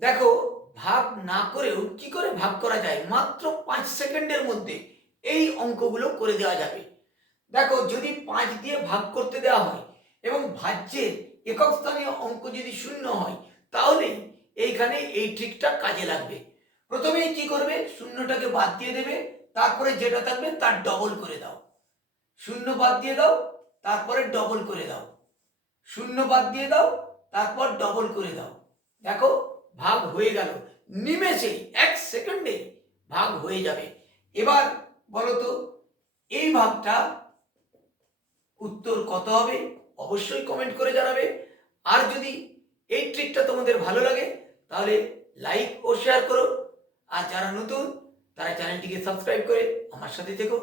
দেখো, ভাগ না করেও কি করে ভাগ করা যায়? মাত্র পাঁচ সেকেন্ডের মধ্যে এই অঙ্কগুলো করে দেওয়া যাবে। দেখো, যদি পাঁচ দিয়ে ভাগ করতে দেওয়া হয় এবং ভাজ্যের একক স্থানীয় অঙ্ক যদি শূন্য হয়, তাহলে এইখানে এই ট্রিকটা কাজে লাগবে। প্রথমেই কি করবে? শূন্যটাকে বাদ দিয়ে দেবে, তারপরে যেটা থাকবে তার ডবল করে দাও। শূন্য বাদ দিয়ে দাও, তারপরে ডবল করে দাও। শূন্য বাদ দিয়ে দাও, তারপর ডবল করে দাও। দেখো হয়ে গেল। নিমেষে এক সেকেন্ডে ভাগ হয়ে যাবে। এবার বলো তো, এই ভাগটা উত্তর কত হবে? অবশ্যই কমেন্ট করে জানাবে। আর যদি এই ট্রিকটা তোমাদের ভালো লাগে, তাহলে লাইক ও শেয়ার করো। আর যারা নতুন, তারা চ্যানেলটিকে সাবস্ক্রাইব করে আমার সাথে থেকো।